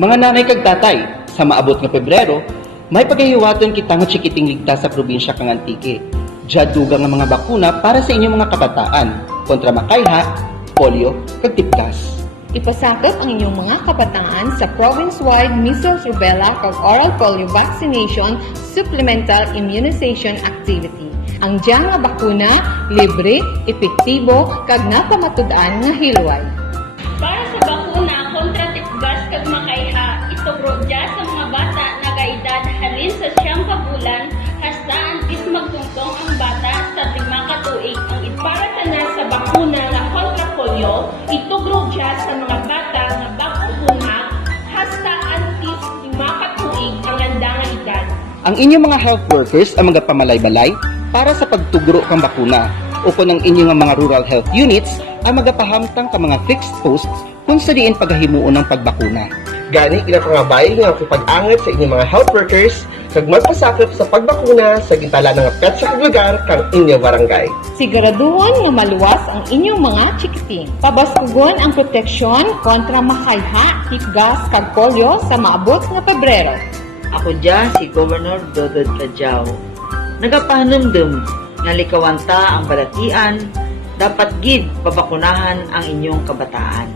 Mga nanay kag tatay, sa maabot nga Pebrero, may paghihiwaton kita nga tsikiting ligtas sa probinsya kang Antique. Diya dugang nga mga bakuna para sa inyong mga kabataan kontra makayha, polio, kag tipdas. Ipasakop ang inyong mga kabataan sa province-wide measles, rubella, kag oral polio vaccination supplemental immunization activity. Ang diyang nga bakuna, libre, epektibo, kag napamatud-an nga hilway. Para sa bakuna kontra tipgas kag makayha, itugro dya sa mga bata nagaedad halin sa 9 ka bulan hasta antes magtungtong ang bata sa 5 ka tuig. Ang iparatanan sa bakuna nga kontra polio, itugro dya sa mga bata nga bagong bunhag hasta antes 5 ka tuig ang anda nga edad. Ang inyong mga health workers ang mga pamalay-balay para sa pagtugro kang bakuna o kung ang inyong mga rural health units ang magapahamtang ka mga fixed posts kung sa diin paghahimuon ng pagbakuna. Gani kinapangabay nga pag-angat sa inyong mga health workers kag magpasakop sa pagbakuna sa gintala ng petsa kag lugar kang inyong barangay. Siguraduhon nga maluwas ang inyong mga chikiting. Pabaskugon ang proteksyon kontra makayha, tipgas, kag polio sa maabot nga Pebrero. Ako dyan si Governor Dodod Tadjao. Nagapahanumdum nga likawanta ang balatian, dapat gid pabakunahan ang inyong kabataan.